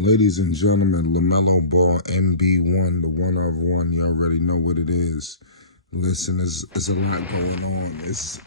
Ladies and gentlemen, Lamelo Ball, MB.01, the one of one. You already know what it is. Listen, there's a lot going on. It's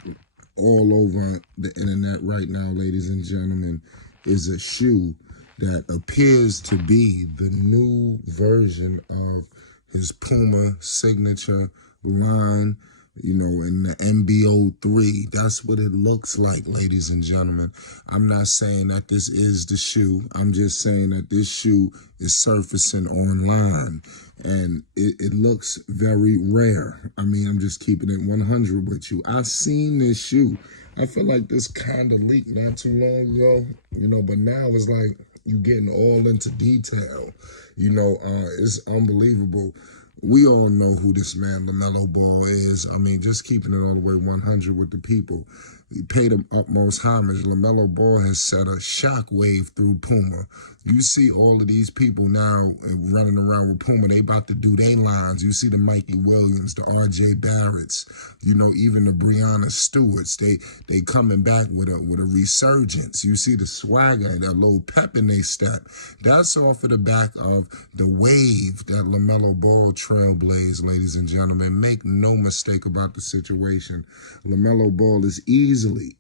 all over the internet right now, ladies and gentlemen. Is a shoe that appears to be the new version of his Puma signature line, in the MB.03. That's what it looks like, ladies and gentlemen. I'm not saying that this is the shoe. I'm just saying that this shoe is surfacing online, and it looks very rare. I mean, I'm just keeping it 100 with you. I seen this shoe. I feel like this kind of leaked not too long ago, but now it's like you getting all into detail. It's unbelievable. We all know who this man Lamelo Ball is. I mean, just keeping it all the way 100 with the people. He paid him utmost homage. Lamelo Ball has set a shockwave through Puma. You see all of these people now running around with Puma. They about to do their lines. You see the Mikey Williams, the R.J. Barretts, even the Breonna Stewarts. They coming back with a resurgence. You see the swagger, that little pep in their step. That's off of the back of the wave that Lamelo Ball trailblazed, ladies and gentlemen. Make no mistake about the situation. Lamelo Ball is easily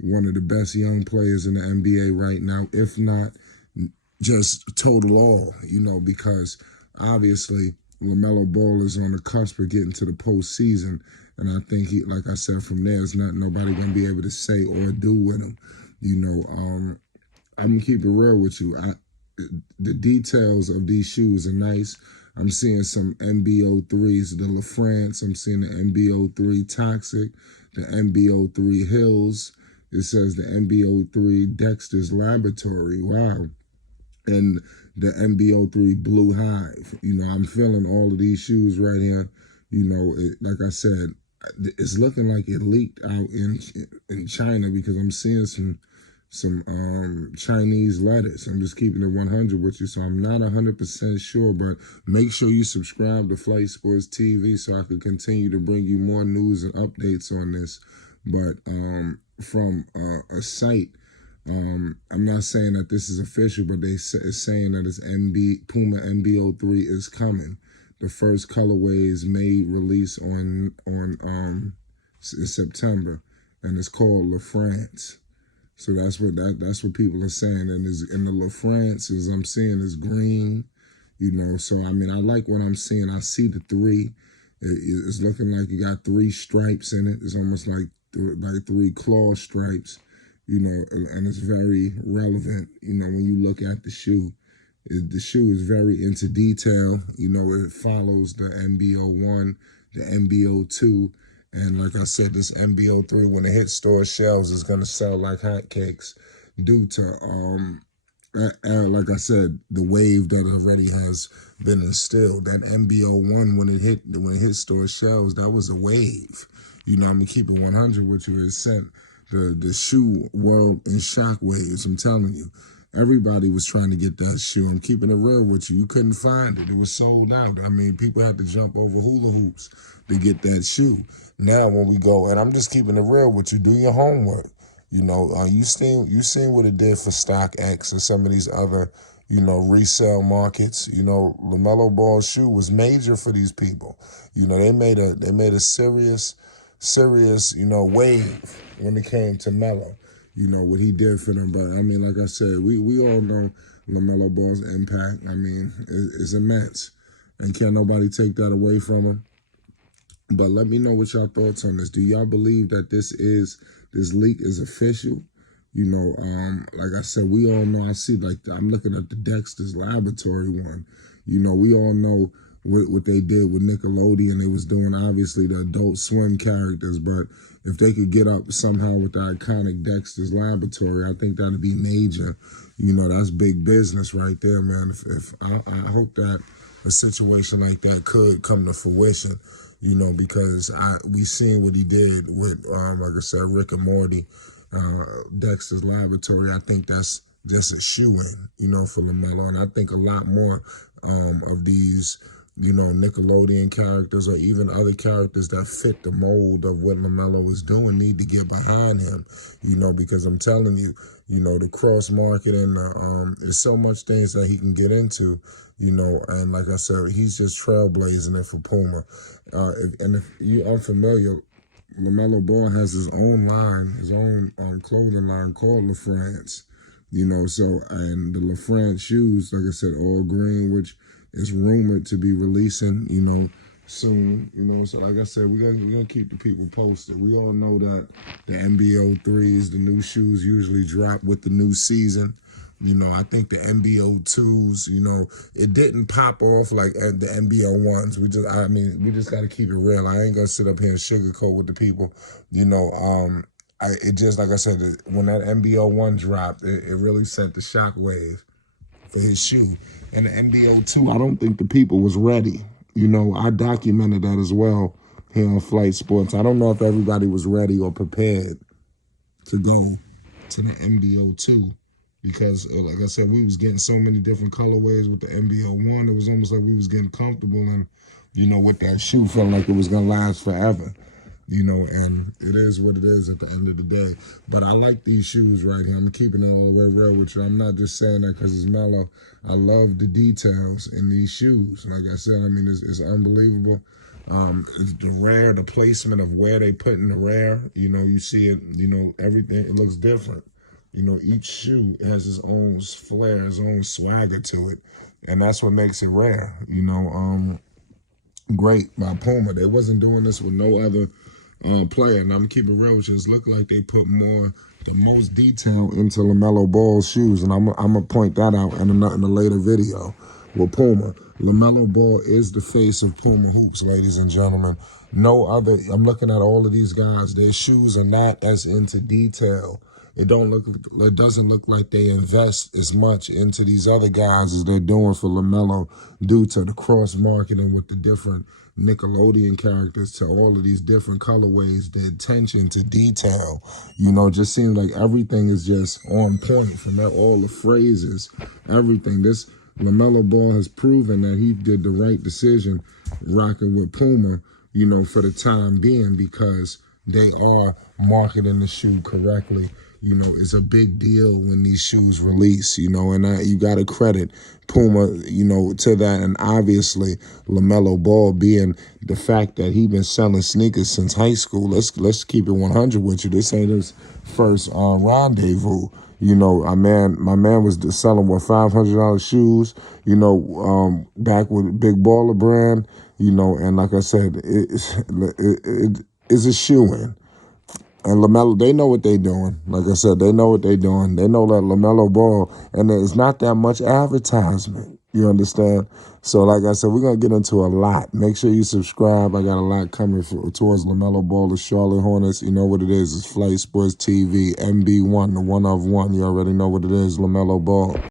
one of the best young players in the NBA right now, if not just total all, because obviously Lamelo Ball is on the cusp of getting to the postseason. And I think like I said, from there, there's nobody going to be able to say or do with him. I'm going to keep it real with you. The details of these shoes are nice. I'm seeing some MB.03s, the LaFrance. I'm seeing the MB.03 Toxic, the MB.03 Hills. It says the MB.03 Dexter's Laboratory. Wow. And the MB.03 Blue Hive. I'm feeling all of these shoes right here. Like I said, it's looking like it leaked out in China, because I'm seeing some Chinese letters. I'm just keeping it 100 with you, so I'm not 100% sure, but make sure you subscribe to Flight Sports TV so I can continue to bring you more news and updates on this. But from a site, I'm not saying that this is official, but it's saying that it's Puma MB.03 is coming. The first colorways may release on September, and it's called LaFrance. So that's what people are saying. And in the LaFrance, as I'm seeing, is green. So I mean, I like what I'm seeing. I see the three. It's looking like you got three stripes in it. It's almost like three claw stripes. And it's very relevant. When you look at the shoe. The shoe is very into detail. It follows the MB.01, the MB.02. And like I said, this MB.03, when it hits store shelves, is going to sell like hotcakes due to, like I said, the wave that already has been instilled. That MB.01, when it hit store shelves, that was a wave. I'm going to keep it 100 with you. It sent the shoe world in shockwaves, I'm telling you. Everybody was trying to get that shoe. I'm keeping it real with you. You couldn't find it. It was sold out. I mean, people had to jump over hula hoops to get that shoe. Now when we go, and I'm just keeping it real with you, do your homework. You seen what it did for StockX and some of these other, resale markets. Lamelo Ball's shoe was major for these people. They made a serious, wave when it came to Melo. What he did for them. But, I mean, like I said, we all know Lamelo Ball's impact. I mean, it's immense. And can't nobody take that away from him. But let me know what y'all thoughts on this. Do y'all believe that this leak is official? Like I said, we all know. I see, I'm looking at the Dexter's Laboratory one. We all know what they did with Nickelodeon. They was doing, obviously, the Adult Swim characters, but if they could get up somehow with the iconic Dexter's Laboratory, I think that'd be major. That's big business right there, man. If I hope that a situation like that could come to fruition, because we seen what he did with, like I said, Rick and Morty, Dexter's Laboratory. I think that's just a shoe-in, for Lamelo, and I think a lot more of these Nickelodeon characters or even other characters that fit the mold of what Lamelo is doing need to get behind him, because I'm telling you, the cross marketing, there's so much things that he can get into, and like I said, he's just trailblazing it for Puma. If you're unfamiliar, LaMelo Ball has his own line, his own clothing line called La France. And the La France shoes, like I said, all green, which is rumored to be releasing, soon. So like I said, we're gonna keep the people posted. We all know that the MB.03s, the new shoes usually drop with the new season. I think the MB.02s, it didn't pop off like the MB.01s. We just got to keep it real. I ain't gonna sit up here and sugarcoat with the people. It just, like I said, when that MB.01 dropped, it really sent the shockwave for his shoe. And the MB.02, I don't think the people was ready. I documented that as well here on Flight Sports. I don't know if everybody was ready or prepared to go to the MB.02. Because, like I said, we was getting so many different colorways with the MB.01. It was almost like we was getting comfortable and, with that shoe, felt like it was going to last forever. And it is what it is at the end of the day. But I like these shoes right here. I'm keeping it all the way real with you. I'm not just saying that because it's Melo. I love the details in these shoes. Like I said, it's unbelievable. It's the placement of where they put in the rare. You see it, everything, it looks different. Each shoe has its own flair, its own swagger to it. And that's what makes it rare. Great by Puma. They wasn't doing this with no other player. And I'm going to keep it real with you. It looked like they put the most detail into LaMelo Ball's shoes. And I'm going to point that out in a later video with Puma. LaMelo Ball is the face of Puma hoops, ladies and gentlemen. No other. I'm looking at all of these guys. Their shoes are not as into detail. It doesn't look like they invest as much into these other guys as they're doing for LaMelo due to the cross marketing with the different Nickelodeon characters to all of these different colorways, the attention to detail. Just seems like everything is just on point from all the phrases, everything. This LaMelo Ball has proven that he did the right decision rocking with Puma, for the time being, because they are marketing the shoe correctly. It's a big deal when these shoes release, and you got to credit Puma, to that. And obviously, LaMelo Ball being the fact that he been selling sneakers since high school. Let's keep it 100 with you. This ain't his first rendezvous. My man was selling $500 shoes, back with Big Baller brand, and like I said, it's a shoe-in. And LaMelo, they know what they're doing. Like I said, they know what they're doing. They know that LaMelo Ball, and there's not that much advertisement. You understand? So, like I said, we're going to get into a lot. Make sure you subscribe. I got a lot coming towards LaMelo Ball, the Charlotte Hornets. You know what it is. It's Flight Sports TV, MB1, the one of one. You already know what it is, LaMelo Ball.